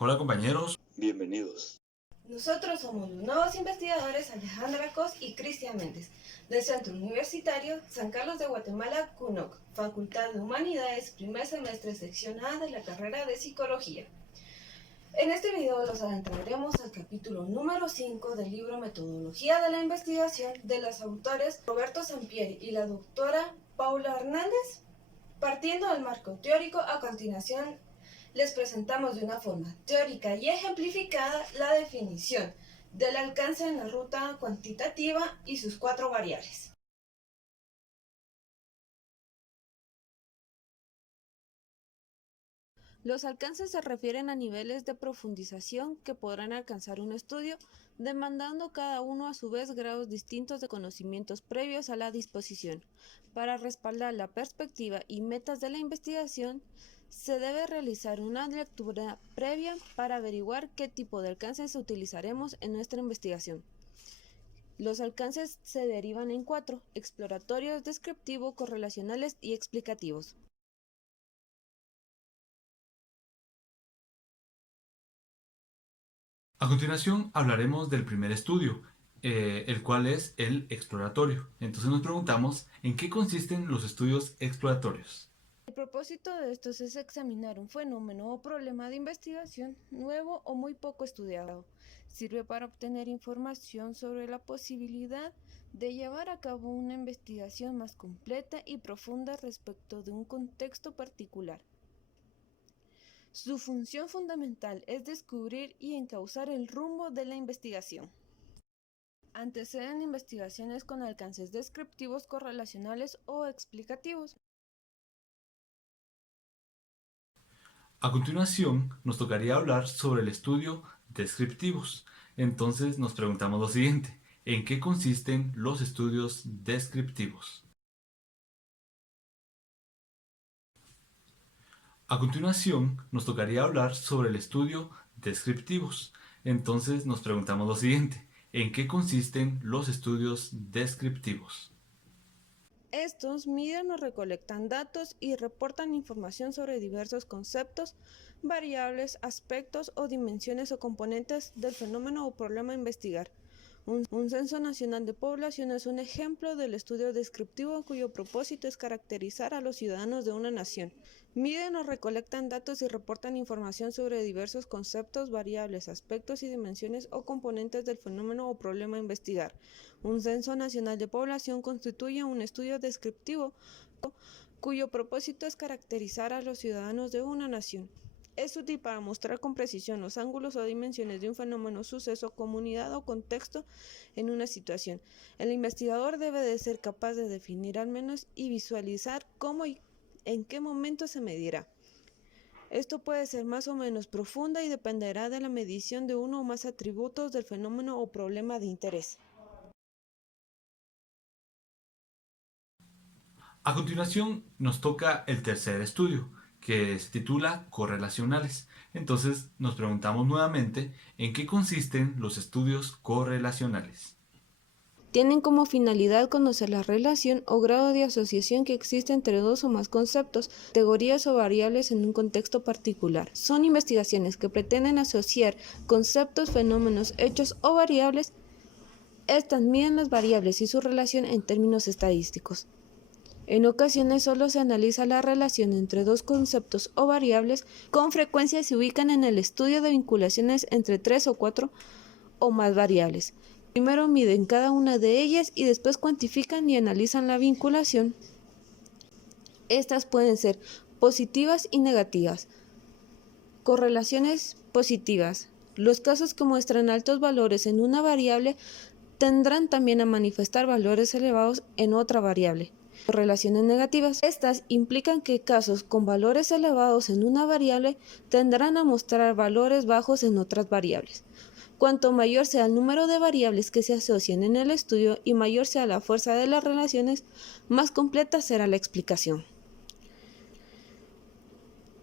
Hola compañeros. Bienvenidos. Nosotros somos los nuevos investigadores Alejandra Cos y Cristian Méndez, del Centro Universitario San Carlos de Guatemala, CUNOC, Facultad de Humanidades, primer semestre, sección A de la carrera de Psicología. En este video los adentraremos al capítulo número 5 del libro Metodología de la Investigación de los autores Roberto Sampieri y la doctora Paula Hernández. Partiendo del marco teórico, a continuación les presentamos de una forma teórica y ejemplificada la definición del alcance en la ruta cuantitativa y sus 4 variables. Los alcances se refieren a niveles de profundización que podrán alcanzar un estudio, demandando cada uno a su vez grados distintos de conocimientos previos a la disposición. Para respaldar la perspectiva y metas de la investigación, se debe realizar una lectura previa para averiguar qué tipo de alcances utilizaremos en nuestra investigación. Los alcances se derivan en 4: exploratorios, descriptivos, correlacionales y explicativos. A continuación hablaremos del primer estudio, el cual es el exploratorio. Entonces nos preguntamos en qué consisten los estudios exploratorios. El propósito de estos es examinar un fenómeno o problema de investigación nuevo o muy poco estudiado. Sirve para obtener información sobre la posibilidad de llevar a cabo una investigación más completa y profunda respecto de un contexto particular. Su función fundamental es descubrir y encauzar el rumbo de la investigación. Anteceden investigaciones con alcances descriptivos, correlacionales o explicativos. A continuación nos tocaría hablar sobre el estudio descriptivos. Entonces nos preguntamos lo siguiente: ¿en qué consisten los estudios descriptivos? A continuación nos tocaría hablar sobre el estudio descriptivos. Entonces nos preguntamos lo siguiente: ¿en qué consisten los estudios descriptivos? Estos miden o recolectan datos y reportan información sobre diversos conceptos, variables, aspectos o dimensiones o componentes del fenómeno o problema a investigar. Un censo nacional de población es un ejemplo del estudio descriptivo cuyo propósito es caracterizar a los ciudadanos de una nación. Miden o recolectan datos y reportan información sobre diversos conceptos, variables, aspectos y dimensiones o componentes del fenómeno o problema a investigar. Un censo nacional de población constituye un estudio descriptivo cuyo propósito es caracterizar a los ciudadanos de una nación. Es útil para mostrar con precisión los ángulos o dimensiones de un fenómeno, suceso, comunidad o contexto en una situación. El investigador debe de ser capaz de definir al menos y visualizar cómo y en qué momento se medirá. Esto puede ser más o menos profunda y dependerá de la medición de uno o más atributos del fenómeno o problema de interés. A continuación nos toca el tercer estudio, que se titula correlacionales. Entonces nos preguntamos nuevamente en qué consisten los estudios correlacionales. Tienen como finalidad conocer la relación o grado de asociación que existe entre dos o más conceptos, categorías o variables en un contexto particular. Son investigaciones que pretenden asociar conceptos, fenómenos, hechos o variables. Estas miden las variables y su relación en términos estadísticos. En ocasiones solo se analiza la relación entre dos conceptos o variables. Con frecuencia se ubican en el estudio de vinculaciones entre 3 o 4 o más variables. Primero miden cada una de ellas y después cuantifican y analizan la vinculación. Estas pueden ser positivas y negativas. Correlaciones positivas. Los casos que muestran altos valores en una variable tendrán también a manifestar valores elevados en otra variable. Correlaciones negativas. Estas implican que casos con valores elevados en una variable tendrán a mostrar valores bajos en otras variables. Cuanto mayor sea el número de variables que se asocian en el estudio y mayor sea la fuerza de las relaciones, más completa será la explicación.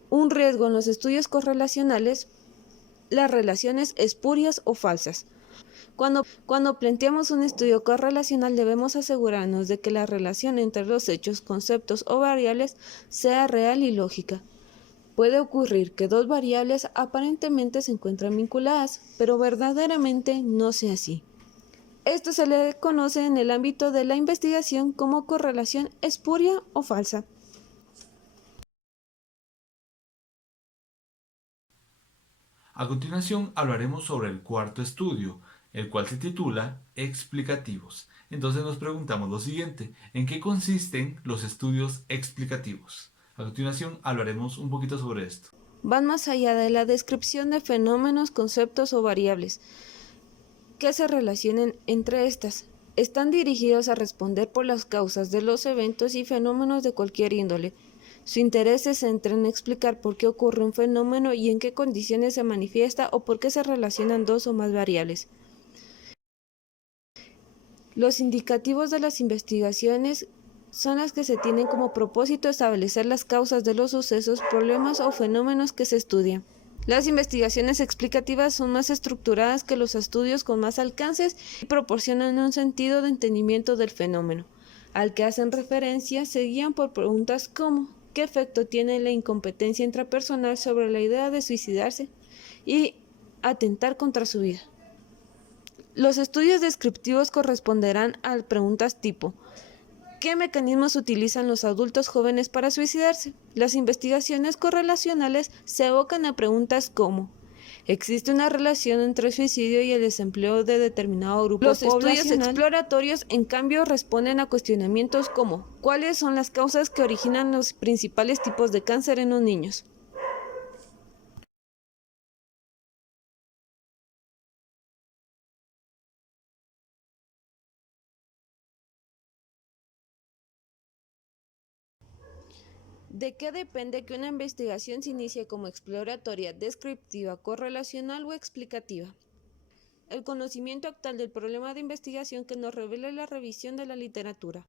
Un riesgo en los estudios correlacionales: las relaciones espurias o falsas. Cuando planteamos un estudio correlacional debemos asegurarnos de que la relación entre los hechos, conceptos o variables sea real y lógica. Puede ocurrir que dos variables aparentemente se encuentran vinculadas, pero verdaderamente no sea así. Esto se le conoce en el ámbito de la investigación como correlación espuria o falsa. A continuación hablaremos sobre el cuarto estudio, el cual se titula Explicativos. Entonces nos preguntamos lo siguiente: ¿en qué consisten los estudios explicativos? A continuación hablaremos un poquito sobre esto. Van más allá de la descripción de fenómenos, conceptos o variables que se relacionen entre estas. Están dirigidos a responder por las causas de los eventos y fenómenos de cualquier índole. Su interés se centra en explicar por qué ocurre un fenómeno y en qué condiciones se manifiesta o por qué se relacionan dos o más variables. Los indicativos de las investigaciones son las que se tienen como propósito establecer las causas de los sucesos, problemas o fenómenos que se estudian. Las investigaciones explicativas son más estructuradas que los estudios con más alcances y proporcionan un sentido de entendimiento del fenómeno al que hacen referencia. Se guían por preguntas como ¿qué efecto tiene la incompetencia intrapersonal sobre la idea de suicidarse y atentar contra su vida? Los estudios descriptivos corresponderán a preguntas tipo ¿qué mecanismos utilizan los adultos jóvenes para suicidarse? Las investigaciones correlacionales se evocan a preguntas como ¿existe una relación entre el suicidio y el desempleo de determinado grupo poblacional? Los estudios exploratorios, en cambio, responden a cuestionamientos como ¿cuáles son las causas que originan los principales tipos de cáncer en los niños? ¿De qué depende que una investigación se inicie como exploratoria, descriptiva, correlacional o explicativa? El conocimiento actual del problema de investigación que nos revela la revisión de la literatura.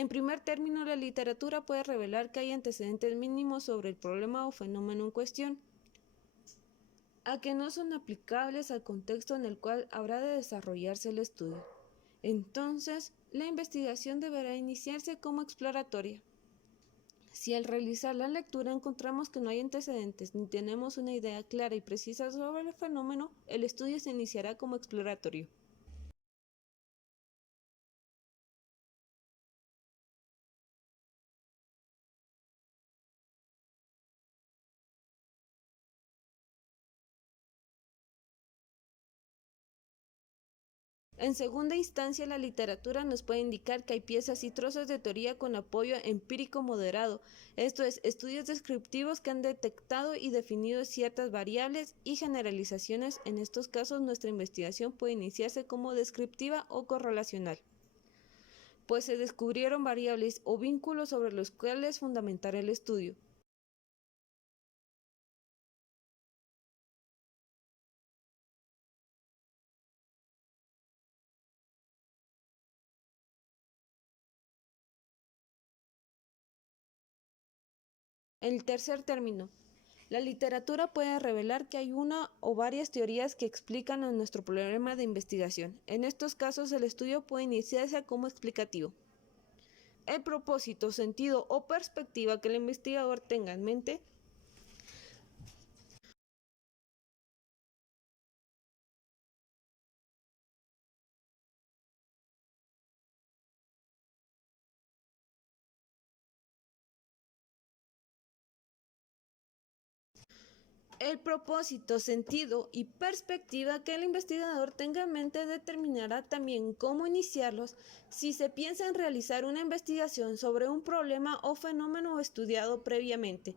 En primer término, la literatura puede revelar que hay antecedentes mínimos sobre el problema o fenómeno en cuestión, a que no son aplicables al contexto en el cual habrá de desarrollarse el estudio. Entonces, la investigación deberá iniciarse como exploratoria. Si al realizar la lectura encontramos que no hay antecedentes ni tenemos una idea clara y precisa sobre el fenómeno, el estudio se iniciará como exploratorio. En segunda instancia, la literatura nos puede indicar que hay piezas y trozos de teoría con apoyo empírico moderado, esto es, estudios descriptivos que han detectado y definido ciertas variables y generalizaciones. En estos casos, nuestra investigación puede iniciarse como descriptiva o correlacional, pues se descubrieron variables o vínculos sobre los cuales fundamentar el estudio. El tercer término. La literatura puede revelar que hay una o varias teorías que explican a nuestro problema de investigación. En estos casos, el estudio puede iniciarse como explicativo. El propósito, sentido o perspectiva que el investigador tenga en mente El propósito, sentido y perspectiva que el investigador tenga en mente determinará también cómo iniciarlos. Si se piensa en realizar una investigación sobre un problema o fenómeno estudiado previamente,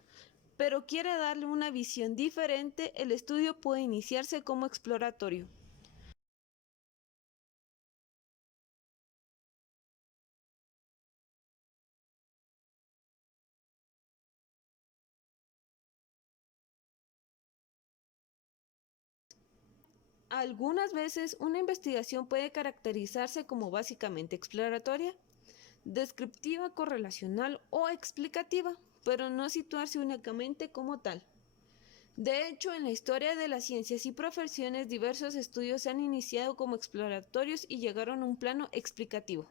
pero quiere darle una visión diferente, el estudio puede iniciarse como exploratorio. Algunas veces una investigación puede caracterizarse como básicamente exploratoria, descriptiva, correlacional o explicativa, pero no situarse únicamente como tal. De hecho, en la historia de las ciencias y profesiones, diversos estudios se han iniciado como exploratorios y llegaron a un plano explicativo.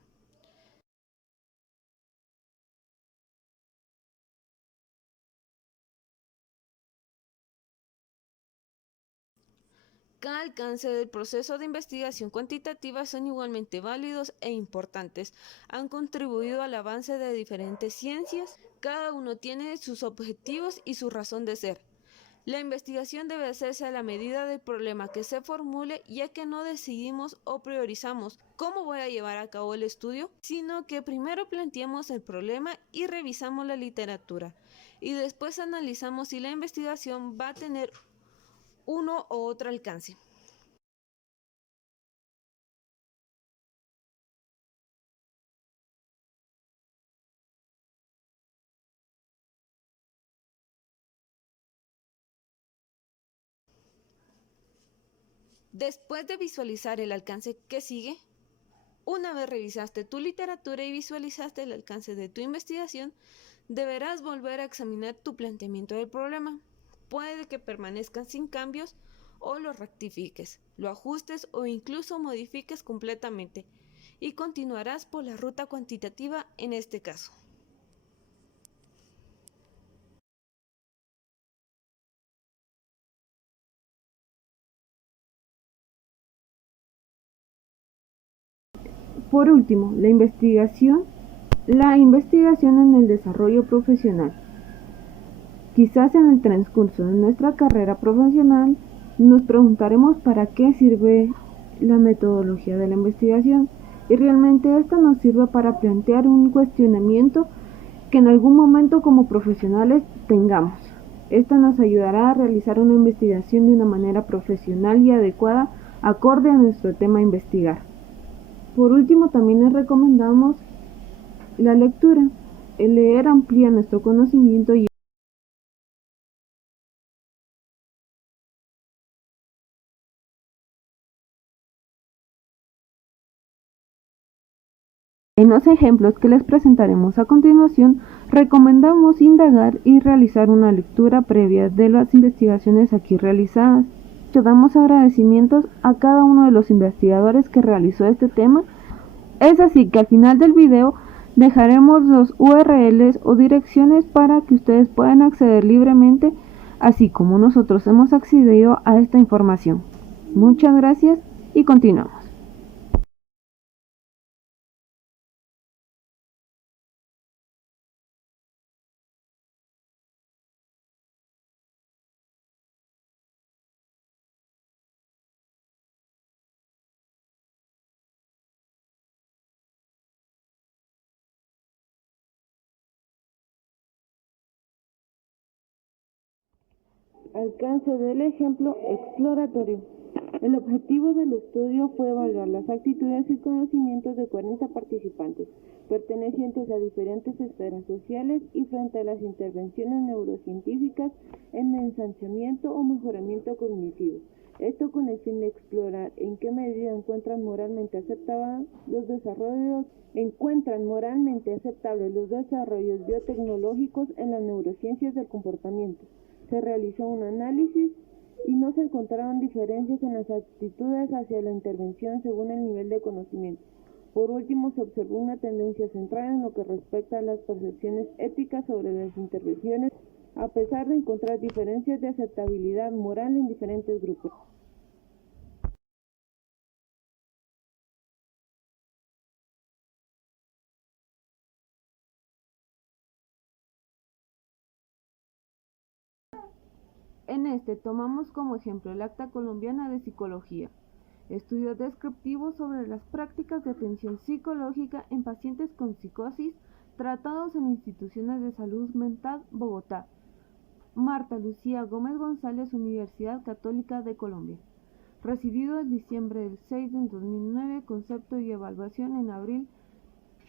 Cada alcance del proceso de investigación cuantitativa son igualmente válidos e importantes. Han contribuido al avance de diferentes ciencias. Cada uno tiene sus objetivos y su razón de ser. La investigación debe hacerse a la medida del problema que se formule, ya que no decidimos o priorizamos cómo voy a llevar a cabo el estudio, sino que primero planteamos el problema y revisamos la literatura, y después analizamos si la investigación va a tener uno u otro alcance. Después de visualizar el alcance que sigue, una vez revisaste tu literatura y visualizaste el alcance de tu investigación, deberás volver a examinar tu planteamiento del problema. Puede que permanezcan sin cambios o lo rectifiques, lo ajustes o incluso modifiques completamente y continuarás por la ruta cuantitativa en este caso. Por último, la investigación en el desarrollo profesional. Quizás en el transcurso de nuestra carrera profesional nos preguntaremos para qué sirve la metodología de la investigación, y realmente esta nos sirve para plantear un cuestionamiento que en algún momento como profesionales tengamos. Esta nos ayudará a realizar una investigación de una manera profesional y adecuada acorde a nuestro tema a investigar. Por último, también les recomendamos la lectura. El leer amplía nuestro conocimiento y en los ejemplos que les presentaremos a continuación, recomendamos indagar y realizar una lectura previa de las investigaciones aquí realizadas. Damos agradecimientos a cada uno de los investigadores que realizó este tema. Es así que al final del video dejaremos los URLs o direcciones para que ustedes puedan acceder libremente, así como nosotros hemos accedido a esta información. Muchas gracias y continuamos. Alcance del ejemplo exploratorio. El objetivo del estudio fue evaluar las actitudes y conocimientos de 40 participantes, pertenecientes a diferentes esferas sociales y frente a las intervenciones neurocientíficas en ensanchamiento o mejoramiento cognitivo. Esto con el fin de explorar en qué medida encuentran moralmente aceptables los desarrollos biotecnológicos en las neurociencias del comportamiento. Se realizó un análisis y no se encontraron diferencias en las actitudes hacia la intervención según el nivel de conocimiento. Por último, se observó una tendencia central en lo que respecta a las percepciones éticas sobre las intervenciones, a pesar de encontrar diferencias de aceptabilidad moral en diferentes grupos. En este tomamos como ejemplo el Acta Colombiana de Psicología, estudio descriptivo sobre las prácticas de atención psicológica en pacientes con psicosis tratados en instituciones de salud mental, Bogotá. Marta Lucía Gómez González, Universidad Católica de Colombia. Recibido en diciembre del 6 del 2009, concepto y evaluación en abril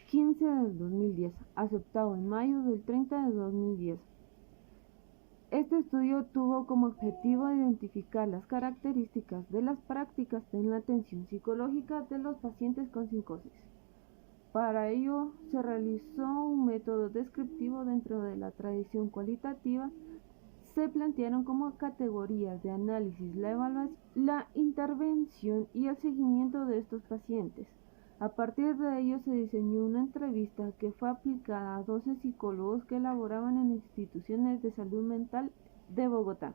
15 del 2010, aceptado en mayo del 30 de 2010. Este estudio tuvo como objetivo identificar las características de las prácticas en la atención psicológica de los pacientes con psicosis. Para ello, se realizó un método descriptivo dentro de la tradición cualitativa. Se plantearon como categorías de análisis la evaluación, la intervención y el seguimiento de estos pacientes. A partir de ello se diseñó una entrevista que fue aplicada a 12 psicólogos que laboraban en instituciones de salud mental de Bogotá.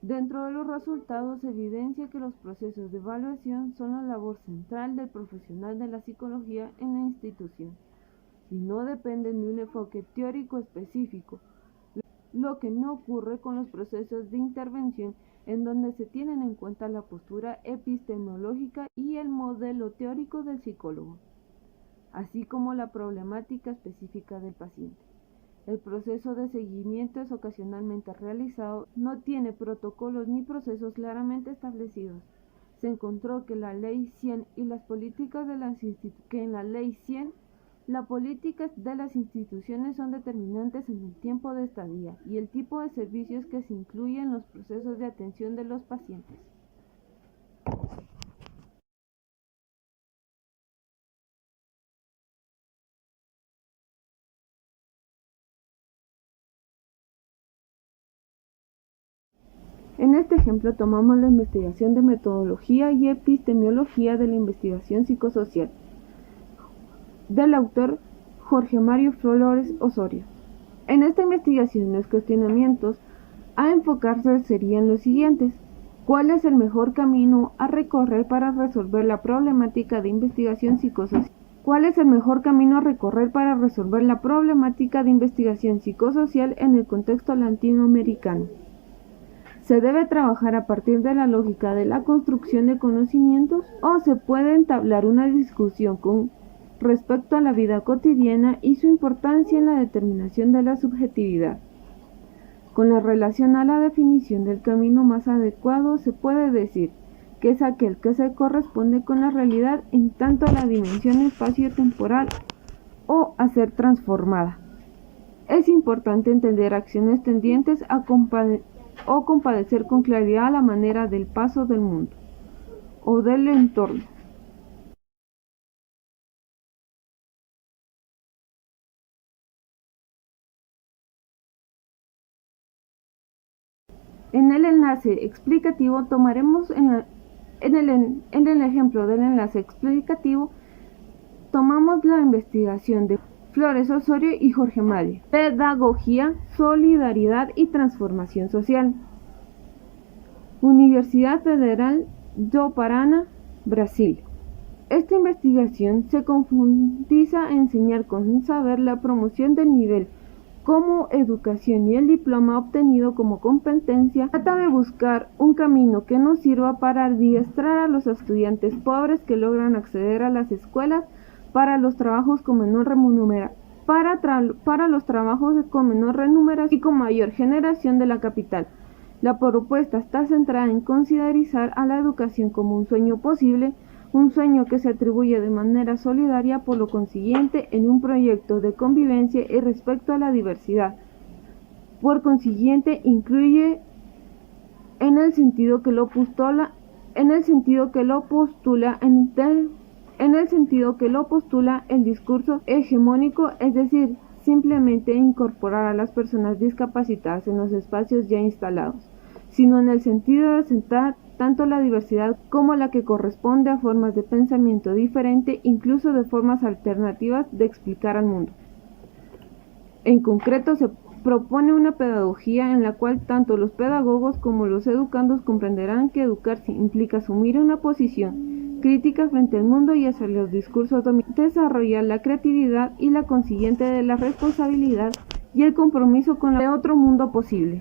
Dentro de los resultados se evidencia que los procesos de evaluación son la labor central del profesional de la psicología en la institución y no dependen de un enfoque teórico específico, lo que no ocurre con los procesos de intervención en donde se tienen en cuenta la postura epistemológica y el modelo teórico del psicólogo, así como la problemática específica del paciente. El proceso de seguimiento es ocasionalmente realizado, no tiene protocolos ni procesos claramente establecidos. Se encontró que la Ley 100 y las políticas de las políticas de las instituciones son determinantes en el tiempo de estadía y el tipo de servicios que se incluyen en los procesos de atención de los pacientes. En este ejemplo tomamos la investigación de metodología y epistemología de la investigación psicosocial, del autor Jorge Mario Flores Osorio. En esta investigación los cuestionamientos a enfocarse serían los siguientes. ¿Cuál es el mejor camino a recorrer para resolver la problemática de investigación psicosocial? ¿Cuál es el mejor camino a recorrer para resolver la problemática de investigación psicosocial en el contexto latinoamericano? ¿Se debe trabajar a partir de la lógica de la construcción de conocimientos o se puede entablar una discusión con respecto a la vida cotidiana y su importancia en la determinación de la subjetividad? Con la relación a la definición del camino más adecuado se puede decir que es aquel que se corresponde con la realidad en tanto la dimensión espacio-temporal o a ser transformada. Es importante entender acciones tendientes a compadecer con claridad la manera del paso del mundo o del entorno. En el enlace explicativo tomaremos en el ejemplo del enlace explicativo tomamos la investigación de Flores Osorio y Jorge Mario, Pedagogía, Solidaridad y Transformación Social, Universidad Federal do Paraná, Brasil. Esta investigación se profundiza en enseñar con saber la promoción del nivel como educación y el diploma obtenido como competencia. Trata de buscar un camino que nos sirva para adiestrar a los estudiantes pobres que logran acceder a las escuelas para los trabajos con menor remuneración, para los trabajos con menor remuneración y con mayor generación de la capital. La propuesta está centrada en considerar a la educación como un sueño posible, un sueño que se atribuye de manera solidaria, por lo consiguiente, en un proyecto de convivencia y respeto a la diversidad. Por consiguiente, incluye en el sentido que lo postula el discurso hegemónico, es decir, simplemente incorporar a las personas discapacitadas en los espacios ya instalados, sino en el sentido de sentar tanto la diversidad como la que corresponde a formas de pensamiento diferente, incluso de formas alternativas de explicar al mundo. En concreto, se propone una pedagogía en la cual tanto los pedagogos como los educandos comprenderán que educarse implica asumir una posición crítica frente al mundo y hacer los discursos dominantes, desarrollar la creatividad y la consiguiente de la responsabilidad y el compromiso con el otro mundo posible.